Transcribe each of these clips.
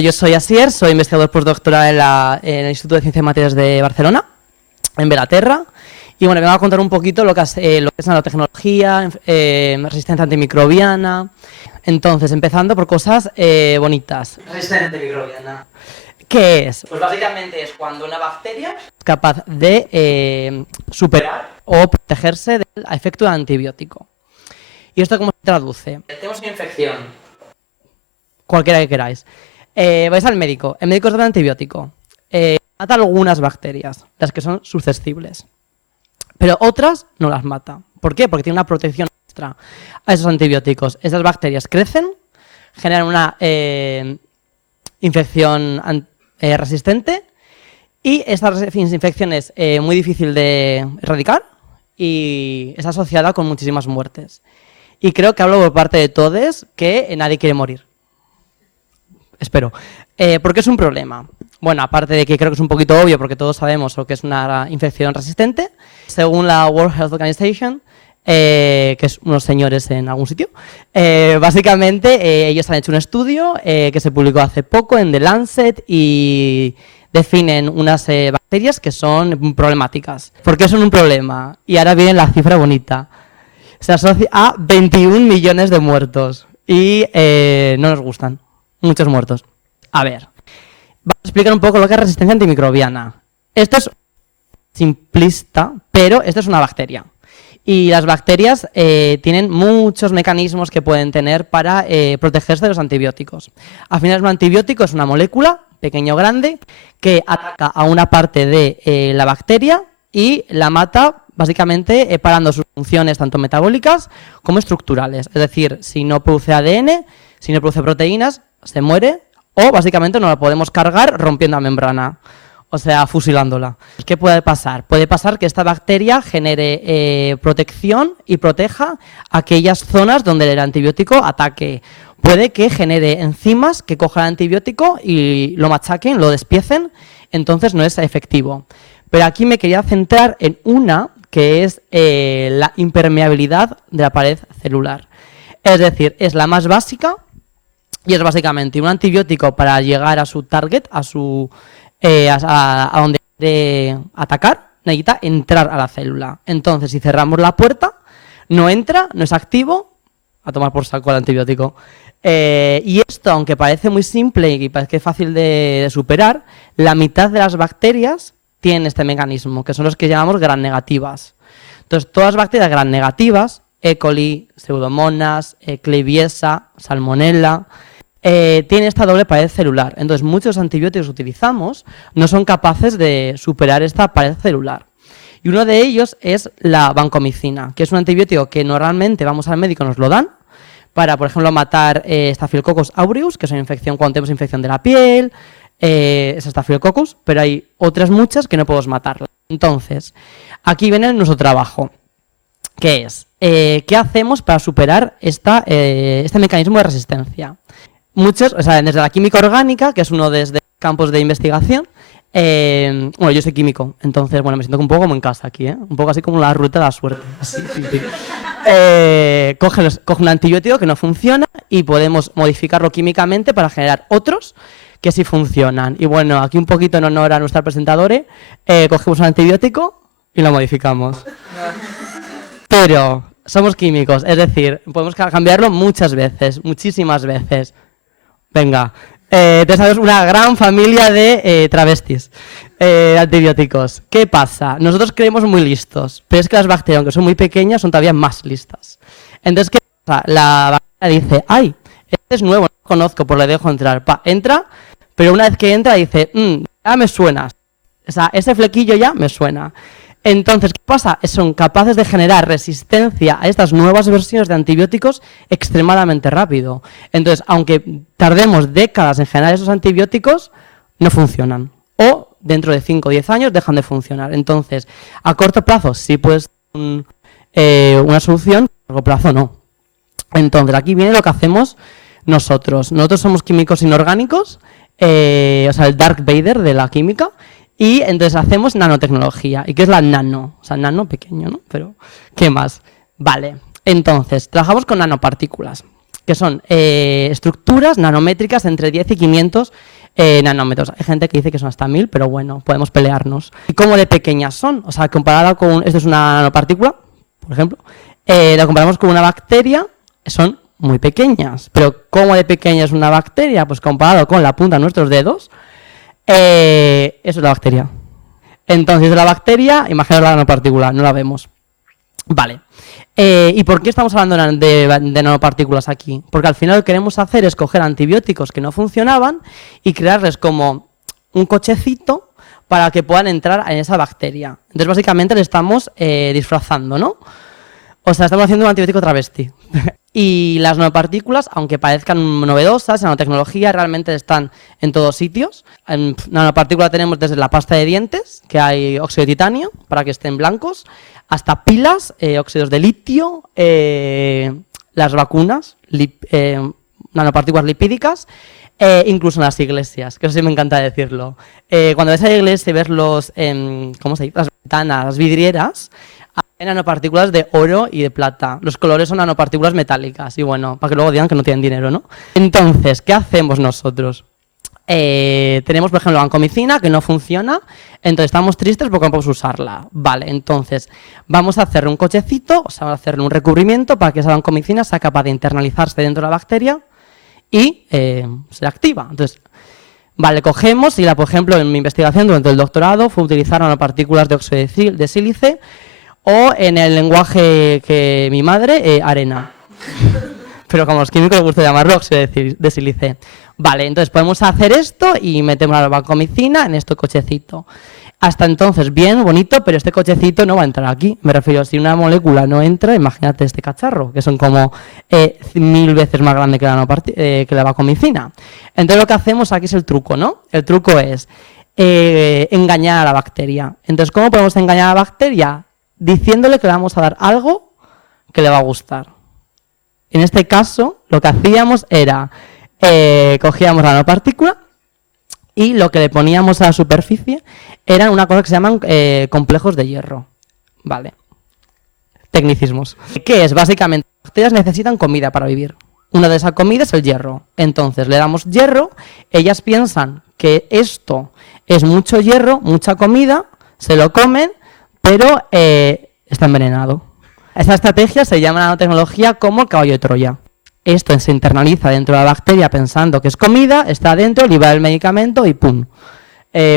Yo soy Asier, soy investigador postdoctoral en el Instituto de Ciencias y Materias de Barcelona, en Belaterra. Y bueno, vengo a contar un poquito lo que es nanotecnología, resistencia antimicrobiana. Entonces, empezando por cosas bonitas. Resistencia antimicrobiana. ¿Qué es? Pues básicamente es cuando una bacteria es capaz de superar o protegerse del efecto del antibiótico. ¿Y esto cómo se traduce? Tenemos una infección, cualquiera que queráis. Vais al médico, el médico os da un antibiótico. Mata algunas bacterias, las que son susceptibles. Pero otras no las mata. ¿Por qué? Porque tiene una protección extra a esos antibióticos. Esas bacterias crecen, generan una infección resistente y esta infección es muy difícil de erradicar y es asociada con muchísimas muertes. Y creo que hablo por parte de todos que nadie quiere morir. Espero. ¿Por qué es un problema? Bueno, aparte de que creo que es un poquito obvio porque todos sabemos lo que es una infección resistente, según la World Health Organization, que es unos señores en algún sitio, básicamente ellos han hecho un estudio que se publicó hace poco en The Lancet y definen unas bacterias que son problemáticas. ¿Por qué son un problema? Y ahora viene la cifra bonita. Se asocia a 21 millones de muertos y no nos gustan. Muchos muertos. A ver, vamos a explicar un poco lo que es resistencia antimicrobiana. Esto es simplista, pero esto es una bacteria. Y las bacterias tienen muchos mecanismos que pueden tener para protegerse de los antibióticos. Al final, un antibiótico es una molécula, pequeño o grande, que ataca a una parte de la bacteria y la mata básicamente parando sus funciones tanto metabólicas como estructurales. Es decir, si no produce ADN, si no produce proteínas, se muere o básicamente no la podemos cargar rompiendo la membrana, o sea, fusilándola. ¿Qué puede pasar? Puede pasar que esta bacteria genere protección y proteja aquellas zonas donde el antibiótico ataque. Puede que genere enzimas que cojan el antibiótico y lo machaquen, lo despiecen, entonces no es efectivo. Pero aquí me quería centrar en una que es la impermeabilidad de la pared celular. Es decir, es la más básica y es básicamente un antibiótico para llegar a su target, a donde quiere atacar, necesita entrar a la célula. Entonces, si cerramos la puerta, no entra, no es activo, a tomar por saco el antibiótico. Y esto, aunque parece muy simple y parece fácil de superar, la mitad de las bacterias tienen este mecanismo, que son los que llamamos gram negativas. Entonces, todas las bacterias gram negativas, E. coli, Pseudomonas, Klebsiella, Salmonella, tienen esta doble pared celular. Entonces, muchos antibióticos que utilizamos no son capaces de superar esta pared celular. Y uno de ellos es la vancomicina, que es un antibiótico que normalmente vamos al médico y nos lo dan para, por ejemplo, matar Staphylococcus aureus, que es una infección cuando tenemos infección de la piel, es Staphylococcus, pero hay otras muchas que no podemos matarlas. Entonces, aquí viene nuestro trabajo, que es, ¿qué hacemos para superar este mecanismo de resistencia? Muchos, o sea, desde la química orgánica, que es uno de los campos de investigación, bueno, yo soy químico, entonces, bueno, me siento un poco como en casa aquí, un poco así como la ruta de la suerte. Así, sí. Coge un antibiótico que no funciona y podemos modificarlo químicamente para generar otros que sí funcionan. Y bueno, aquí un poquito en honor a nuestra presentadora, cogemos un antibiótico y lo modificamos. Pero somos químicos, es decir, podemos cambiarlo muchas veces, muchísimas veces. Venga, tenemos una gran familia de travestis, antibióticos. ¿Qué pasa? Nosotros creemos muy listos, pero es que las bacterias, aunque son muy pequeñas, son todavía más listas. Entonces, ¿qué pasa? La bacteria dice, ¡ay! Este es nuevo, no lo conozco, pues le dejo entrar. Entra, pero una vez que entra dice, ya me suena. O sea, ese flequillo ya me suena. Entonces, ¿qué pasa? Son capaces de generar resistencia a estas nuevas versiones de antibióticos extremadamente rápido. Entonces, aunque tardemos décadas en generar esos antibióticos, no funcionan. O dentro de 5 o 10 años dejan de funcionar. Entonces, a corto plazo sí puede ser una solución, a largo plazo no. Entonces, aquí viene lo que hacemos nosotros. Nosotros somos químicos inorgánicos, o sea, el Darth Vader de la química. Y entonces hacemos nanotecnología. ¿Y qué es la nano? O sea, nano pequeño, ¿no? Pero, ¿qué más? Vale, entonces, trabajamos con nanopartículas. que son estructuras nanométricas entre 10 y 500 nanómetros. Hay gente que dice que son hasta 1000, pero bueno, podemos pelearnos. ¿Y cómo de pequeñas son? O sea, comparada con, esto es una nanopartícula, por ejemplo, la comparamos con una bacteria, son muy pequeñas. Pero ¿cómo de pequeña es una bacteria? Pues comparado con la punta de nuestros dedos, eso es la bacteria. Entonces, la bacteria, imaginaos la nanopartícula, no la vemos. Vale. ¿Y por qué estamos hablando de nanopartículas aquí? Porque al final lo que queremos hacer es coger antibióticos que no funcionaban y crearles como un cochecito para que puedan entrar en esa bacteria. Entonces, básicamente le estamos disfrazando, ¿no? O sea, estamos haciendo un antibiótico travesti. Y las nanopartículas, aunque parezcan novedosas, en nanotecnología realmente están en todos sitios. En nanopartícula tenemos desde la pasta de dientes, que hay óxido de titanio para que estén blancos, hasta pilas, óxidos de litio, las vacunas, nanopartículas lipídicas, incluso en las iglesias, que eso sí me encanta decirlo. Cuando ves a la iglesia y ves ¿cómo se dice? Las ventanas, las vidrieras, hay nanopartículas de oro y de plata. Los colores son nanopartículas metálicas. Y bueno, para que luego digan que no tienen dinero, ¿no? Entonces, ¿qué hacemos nosotros? Tenemos, por ejemplo, la vancomicina, que no funciona. Entonces, estamos tristes porque no podemos usarla. Vale, entonces, vamos a hacerle un cochecito, o sea, vamos a hacerle un recubrimiento para que esa vancomicina sea capaz de internalizarse dentro de la bacteria y se activa. Entonces, vale, cogemos y, por ejemplo, en mi investigación durante el doctorado fue utilizar nanopartículas de óxido de sílice o, en el lenguaje que mi madre, arena. Pero como a los químicos les gusta llamarlo óxido de sílice. Vale, entonces podemos hacer esto y metemos la vancomicina en este cochecito. Hasta entonces, bien, bonito, pero este cochecito no va a entrar aquí. Me refiero, si una molécula no entra, imagínate este cacharro, que son como 1000 veces más grande que la vancomicina. Entonces lo que hacemos aquí es el truco, ¿no? El truco es engañar a la bacteria. Entonces, ¿cómo podemos engañar a la bacteria? Diciéndole que le vamos a dar algo que le va a gustar. En este caso, lo que hacíamos era, cogíamos la nanopartícula y lo que le poníamos a la superficie eran una cosa que se llaman complejos de hierro. Vale. Tecnicismos. ¿Qué es? Básicamente, las bacterias necesitan comida para vivir. Una de esas comidas es el hierro. Entonces, le damos hierro, ellas piensan que esto es mucho hierro, mucha comida, se lo comen, pero está envenenado. Esta estrategia se llama nanotecnología como el caballo de Troya. Esto se internaliza dentro de la bacteria pensando que es comida, está dentro, libera el medicamento y ¡pum!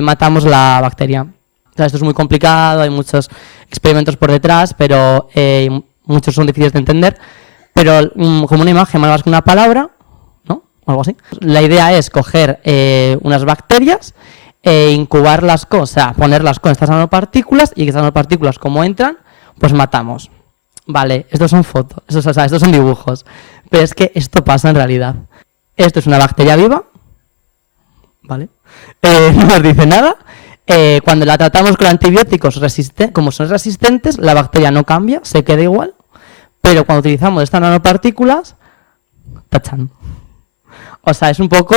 Matamos la bacteria. O sea, esto es muy complicado, hay muchos experimentos por detrás, pero muchos son difíciles de entender. Pero como una imagen más que una palabra, ¿no? O algo así. La idea es coger unas bacterias, incubarlas o sea, ponerlas con estas nanopartículas y que estas nanopartículas, como entran, pues matamos. Vale, estos son fotos, estos son dibujos, pero es que esto pasa en realidad. Esto es una bacteria viva, ¿vale? No nos dice nada. Cuando la tratamos con antibióticos, como son resistentes, la bacteria no cambia, se queda igual, pero cuando utilizamos estas nanopartículas, tachan. O sea, es un poco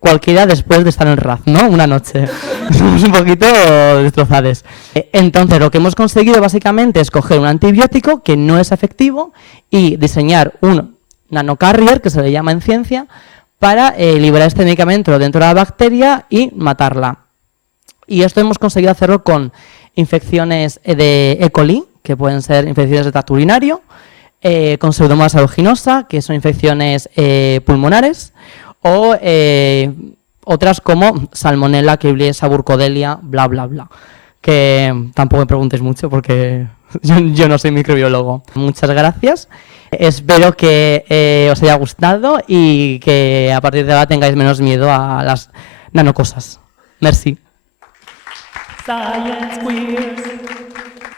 cualquiera después de estar en Raz, ¿no? Una noche. Somos un poquito destrozades. Entonces, lo que hemos conseguido básicamente es coger un antibiótico que no es efectivo y diseñar un nanocarrier, que se le llama en ciencia, para liberar este medicamento dentro de la bacteria y matarla. Y esto hemos conseguido hacerlo con infecciones de E. coli, que pueden ser infecciones de tracto urinario, con Pseudomonas aeruginosa, que son infecciones pulmonares, o otras como Salmonella, Klebsiella, Burkholderia, bla, bla, bla. Que tampoco me preguntes mucho porque yo no soy microbiólogo. Muchas gracias. Espero que os haya gustado y que a partir de ahora tengáis menos miedo a las nanocosas. Merci. Science Queers.